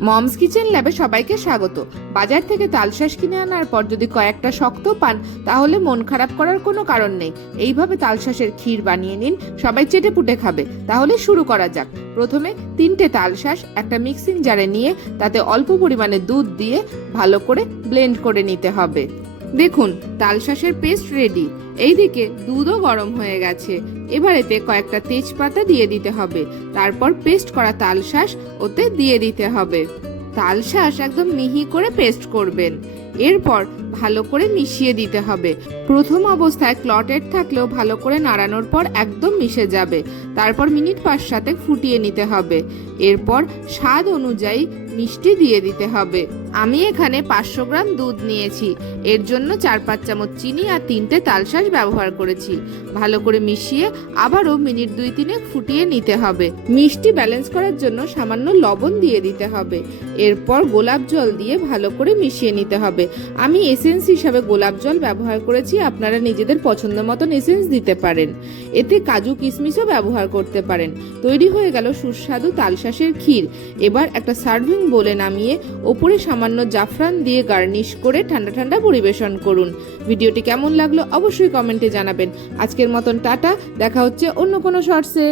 Moms kitchen ল্যাবে সবাইকে স্বাগত। বাজার থেকে তালশাঁস কিনে আনার পর যদি কয়েকটা শক্ত পান, তাহলে মন খারাপ করার কোনো কারণ নেই। এইভাবে তালশাঁসের ক্ষীর বানিয়ে নিন, সবাই চেটে পুটে খাবে। তাহলে শুরু করা যাক। প্রথমে তিনটে তালশাঁস একটা মিক্সিং জারে নিয়ে তাতে অল্প পরিমাণে দুধ দিয়ে ভালো করে ব্লেন্ড করে নিতে হবে। দেখুন, তালশাঁসের পেস্ট রেডি এইদিকে দুধও গরম হয়ে গেছে। এবার এতে কয়েকটা তেজপাতা দিয়ে দিতে হবে। তারপর পেস্ট করা তালশাঁস ওতে দিয়ে দিতে হবে। তালশাঁস একদম মিহি করে পেস্ট করবেন। এরপর ভালো করে মিশিয়ে দিতে হবে। প্রথম অবস্থায় ক্লটেড থাকলেও ভালো করে নাড়ানোর পর একদম মিশে যাবে। তারপর মিনিট পাঁচ সাথে ফুটিয়ে নিতে হবে। এরপর স্বাদ অনুযায়ী মিষ্টি দিয়ে দিতে হবে। আমি এখানে পাঁচশো গ্রাম দুধ নিয়েছি। এর জন্য চার পাঁচ চামচ চিনি আর তিনটে তালশাঁস ব্যবহার করেছি। ভালো করে মিশিয়ে আবারও মিনিট দুই তিনে ফুটিয়ে নিতে হবে। মিষ্টি ব্যালেন্স করার জন্য সামান্য লবণ দিয়ে দিতে হবে। এরপর গোলাপ জল দিয়ে ভালো করে মিশিয়ে নিতে হবে। আমি এসেন্স হিসাবে গোলাপ জল ব্যবহার করেছি, আপনারা নিজেদের পছন্দ মতন এসেন্স দিতে পারেন। এতে কাজু কিশমিশও ব্যবহার করতে পারেন। তৈরি হয়ে গেল সুস্বাদু তালশাঁসের ক্ষীর। এবার একটা সার্ভিং বলে নামিয়ে ওপরে সামান্য জাফরান দিয়ে গার্নিশ করে ঠান্ডা ঠান্ডা পরিবেশন করুন। ভিডিওটি কেমন লাগল অবশ্যই কমেন্টে জানাবেন। আজকের মতন টাটা, দেখা হচ্ছে অন্য কোনো শর্টসে